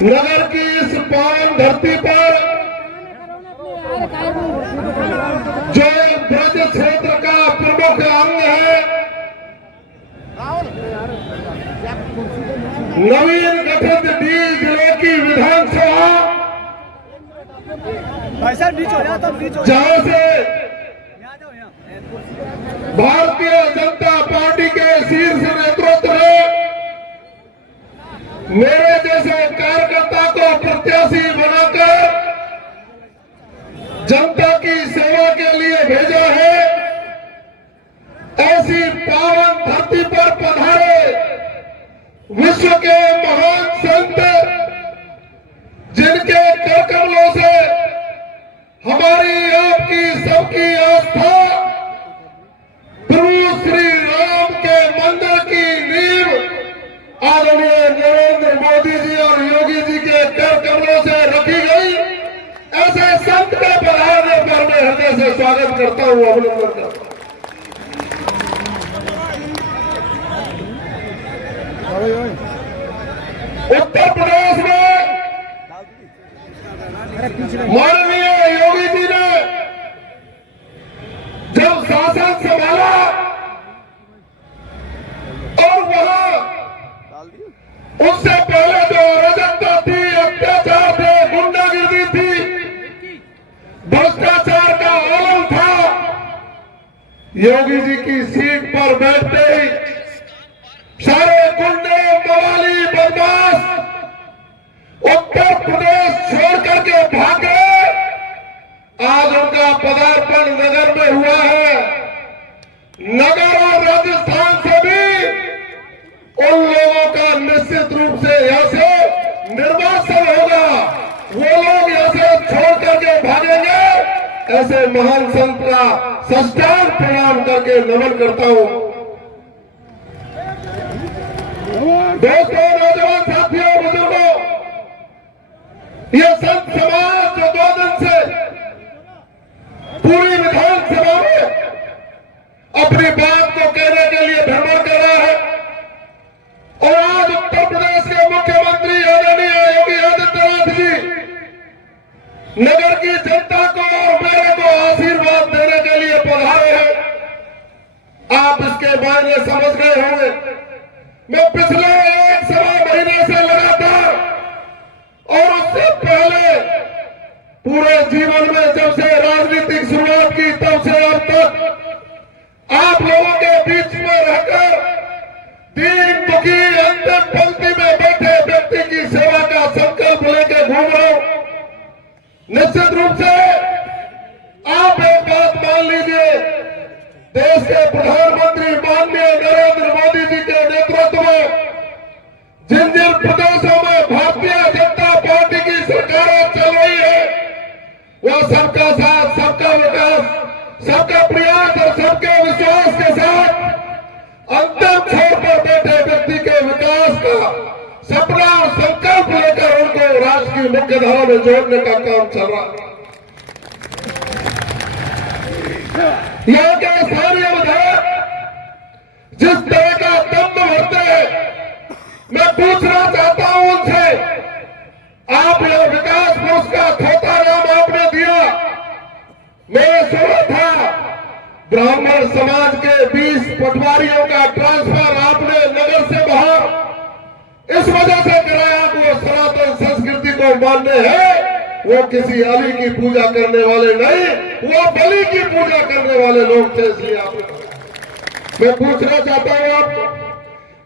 नगर की इस पावन धरती पर जो ब्रज क्षेत्र का प्रमुख अंग है, नवीन गठित डी जिले की विधानसभा, जहां से भारतीय जनता पार्टी के शीर्ष नेतृत्व ने मेरे जैसे कार्यकर्ता को प्रत्याशी बनाकर जनता की सेवा के लिए भेजा है। ऐसी पावन धरती पर पधारे विश्व के महान संत, जिनके करकमलों से हमारी आपकी सबकी आस्था प्रभु श्री राम के मंदिर की नींव आदरणीय नरेंद्र मोदी जी और योगी जी के करकमलों से रखी गई। ऐसे संत के पधारने पर मैं हृदय से स्वागत करता हूं, अभिनंदन करता हूं। उत्तर प्रदेश में माननीय योगी जी ने जब शासन संभाला और वहां उससे पहले जो अराजकता थी, अत्याचार थे, गुंडागिर्दी थी, भ्रष्टाचार का आलम था, योगी जी की सीट पर बैठते ही सारे गुंडे, मवाली, बदमाश उत्तर प्रदेश छोड़ करके भागे। आज उनका पदार्पण नगर में हुआ है। नगर और राजस्थान से भी उन लोगों का निश्चित रूप से यहाँ से निर्वासन होगा। वो लोग यहाँ से छोड़ करके भागेंगे। ऐसे महान संत का साष्टांग प्रणाम करके नमन करता हूँ। दोस्तों, नौजवान साथियों, बुजुर्गों, ये संत समाज जो 2 दिन से पूरी विधानसभा में अपनी बात को कहने के लिए भ्रमण कर रहा है और आज उत्तर प्रदेश के मुख्यमंत्री आदरणीय योगी आदित्यनाथ जी नगर की जनता को और मेरे को आशीर्वाद देने के लिए पधारे हैं। आप इसके मायने समझ गए होंगे। मैं पिछले 1 सवा महीने से लगातार और उससे पहले पूरे जीवन में जब से राजनीतिक शुरुआत की तब से अब तक आप लोगों के बीच में रहकर दीन दुखी अंतिम पंक्ति में बैठे व्यक्ति की सेवा का संकल्प लेकर घूम रहा हूं। निश्चित रूप से आप एक बात मान लीजिए, देश के प्रधानमंत्री माननीय नरेंद्र मोदी जी के नेतृत्व में जिन जिन प्रदेशों में भारतीय जनता पार्टी की सरकारें चल रही है, वह सबका साथ, सबका विकास, सबका प्रयास और सबके विश्वास के साथ अंतिम छोर पर बैठे व्यक्ति के विकास का सपना और संकल्प लेकर उनको राष्ट्र की मुख्य धारा में जोड़ने का काम चल रहा है। यहाँ के स्थानीय विधायक जिस तरह का दम भरते हैं, मैं पूछना चाहता हूं उनसे, आप यह विकास पुरुष का खोता नाम आपने दिया। मैंने सुना था ब्राह्मण समाज के 20 पटवारियों का ट्रांसफर आपने नगर से बाहर इस वजह से कराया कि वो सनातन संस्कृति को मानने हैं। वो किसी अली की पूजा करने वाले नहीं, वो बलि की पूजा करने वाले लोग थे। इसलिए आप, मैं पूछना चाहता हूं आपको,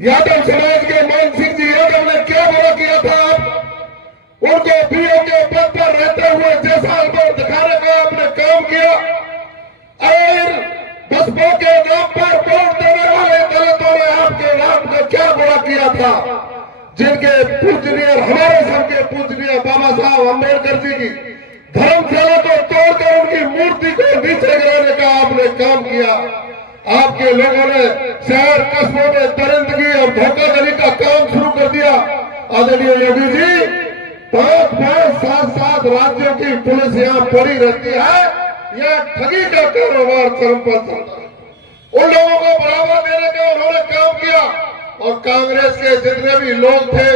यादव समाज के मान सिंह जी यादव ने क्या बुरा किया था? आप उनको बीओ के पद पर रहते हुए जैसा अनुभव दिखाने का आपने काम किया और बसपा के नाम पर वोट देने वाले दलितों ने आपके नाम का क्या बुरा किया था? जिनके पूजनीय, हमारे सबके पूजनीय बाबा साहब अम्बेडकर जी की धर्मशाला को तोड़कर उनकी मूर्ति को नीचे गिराने का आपने काम किया। आपके लोगों ने शहर कस्बों में दरिंदगी और धोखाधड़ी का काम शुरू कर दिया। आदरणीय योगी जी, 5-5, 7-7 राज्यों की पुलिस यहाँ पड़ी रहती है। यह ठगी का कारोबार चरम पर चलता है। उन लोगों को बढ़ावा देने का उन्होंने काम किया और कांग्रेस के जितने भी लोग थे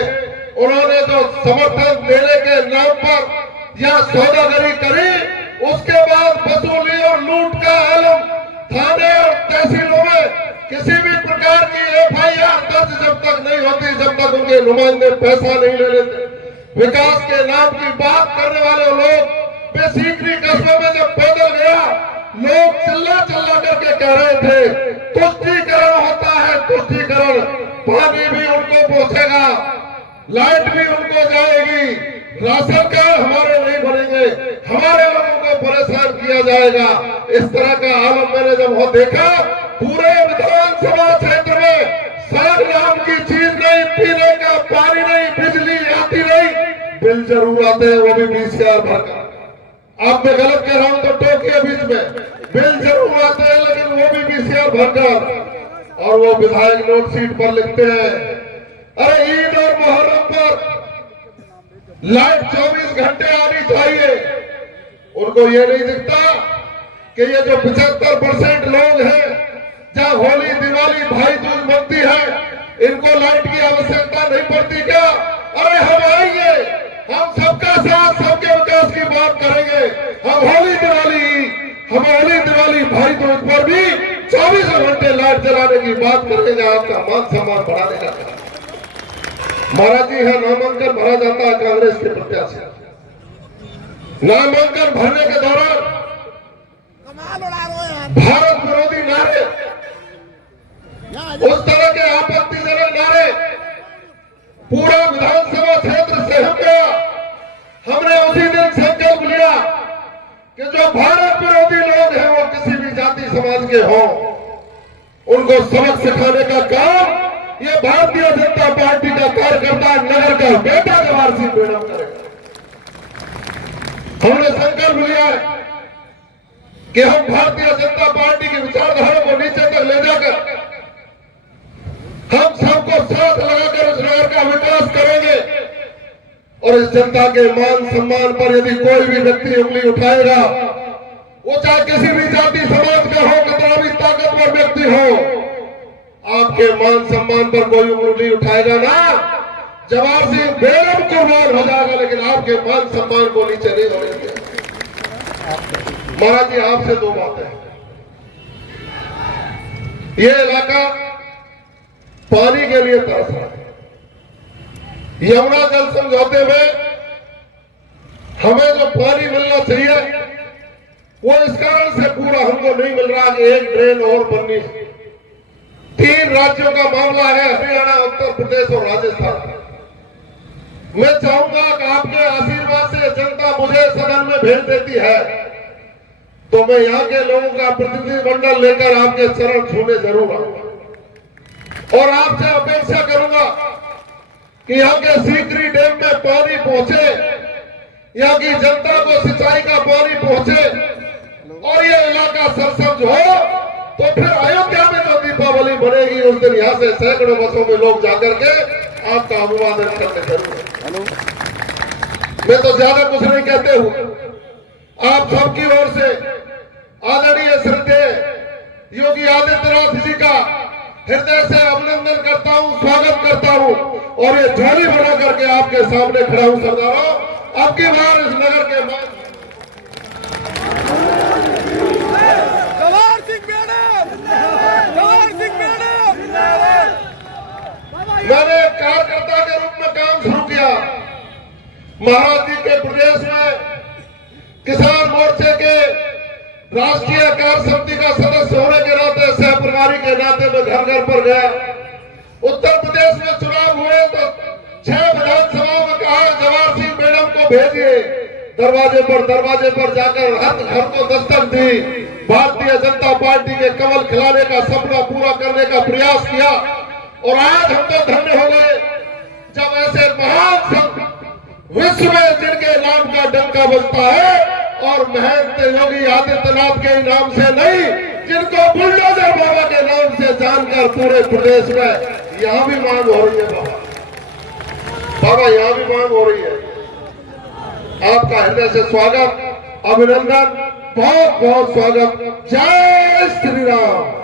उन्होंने जो समर्थन देने के नाम पर या सौदागरी करी, उसके बाद वसूली और लूट का आलम थाने और तहसीलों में किसी भी प्रकार की FIR दर्ज जब तक नहीं होती, जब तक उनके नुमाइंदे पैसा नहीं ले लेते। विकास के नाम की बात करने वाले लोग बेसिकली कस्बे में जब पैदल गया, लोग चिल्ला चिल्ला करके कह रहे थे तुष्टीकरण होता है, तुष्टीकरण। पानी भी उनको पहुंचेगा, लाइट भी उनको जाएगी, राशन कार्ड हमारे नहीं बनेंगे, हमारे लोगों को परेशान किया जाएगा। इस तरह का आलम मैंने जब वो देखा, पूरे विधानसभा क्षेत्र में सड़क नाम की चीज नहीं, पीने का पानी नहीं, बिजली आती नहीं, बिल जरूर आते हैं, वो भी 20,000 भरकर। आप मैं गलत कह रहा हूं तो टोकिए बीच में, बिल जरूर आते हैं लेकिन वो भी 20,000 भरकर। और वो विधायक नोट शीट पर लिखते हैं, अरे ईद और मुहर्रम पर लाइट 24 घंटे आनी चाहिए। उनको ये नहीं दिखता कि ये जो 75% लोग हैं, जहां होली दिवाली भाई दूज बनती है, इनको लाइट की आवश्यकता नहीं पड़ती क्या? अरे हम आएंगे, हम सबका साथ सबके विकास की बात करेंगे। हम होली दिवाली भाई दूज पर भी 24 घंटे लाइट जलाने की बात करेंगे, आपका मान सम्मान बढ़ाने का। महाराज जी है, नामांकन भरा जाता है कांग्रेस के प्रत्याशी। नामांकन भरने के दौरान भारत विरोधी नारे, उस तरह के आपत्तिजनक नारे पूरा विधानसभा क्षेत्र से हम गया। हमने उसी दिन संकल्प लिया कि जो भारत विरोधी लोग हैं, वो किसी भी जाति समाज के हों, उनको सबक सिखाने का काम ये भारतीय जनता पार्टी का कार्यकर्ता नगर का बेटा जवाहर सिंह मैडम करेगा। हमने संकल्प लिया है कि हम भारतीय जनता पार्टी की विचारधारा को नीचे तक ले जाकर हम सबको साथ लगाकर इस नगर का विकास करेंगे। और इस जनता के मान सम्मान पर यदि कोई भी व्यक्ति उंगली उठाएगा, वो चाहे किसी भी जाति समाज का हो, कितना भी ताकतवर व्यक्ति हो, आपके मान सम्मान पर कोई उंगली उठाएगा ना, जवाहर सिंह बेगम कुर्बान हो जाएगा, लेकिन आपके मान सम्मान को नीचे नहीं होने दिया। महाराज जी, आपसे दो बातें। ये इलाका पानी के लिए तरस रहा है। यमुना जल समझौते में हमें जो पानी मिलना चाहिए, वो इस कारण से पूरा हमको नहीं मिल रहा कि एक ड्रेन और बननी है। 3 राज्यों का मामला है, हरियाणा, उत्तर प्रदेश और राजस्थान। मैं चाहूंगा कि आपके आशीर्वाद से जनता मुझे सदन में भेज देती है, तो मैं यहाँ के लोगों का प्रतिनिधिमंडल लेकर आपके चरण छूने जरूर आऊंगा। और आपसे अपेक्षा करूंगा कि यहाँ के सीकरी डैम में पानी पहुंचे, यहाँ की जनता को सिंचाई का पानी पहुंचे, और ये इलाका सरसब्ज हो, तो फिर अयोध्या में जो दीपावली बनेगी, उस दिन यहाँ से सैकड़ों बसों में लोग जाकर के आपका अभिवादन करने जरूर। मैं तो ज्यादा कुछ नहीं कहते हूँ, आप सबकी ओर से आदरणीय श्रद्धेय योगी आदित्यनाथ जी का हृदय से अभिनंदन करता हूँ, स्वागत करता हूँ, और ये झोली बना करके आपके सामने खड़ा हूँ। सरदारों, आपकी बार इस नगर के मैंने कार्यकर्ता के रूप में काम शुरू किया। महाराज जी के प्रदेश में किसान मोर्चे के राष्ट्रीय कार्य समिति का सदस्य होने के नाते, सह प्रभारी के नाते में घर घर पर गया। उत्तर प्रदेश में चुनाव हुए तो 6 विधानसभाओं में कहा जवाहर सिंह मैडम को भेजिए। दरवाजे पर जाकर हर घर को दस्तक दी। भारतीय जनता पार्टी के कमल खिलाने का सपना पूरा करने का प्रयास किया। और आज हम तो धन्य हो गए जब ऐसे महान संत विश्व में जिनके नाम का डंका बजता है, और महंत योगी आदित्यनाथ के नाम से नहीं, जिनको बुलडोजर बाबा के नाम से जानकर पूरे प्रदेश में यहाँ भी मांग हो रही है। बाबा यहाँ भी मांग हो रही है। आपका हृदय से स्वागत, अभिनंदन, बहुत बहुत स्वागत। जय श्री राम।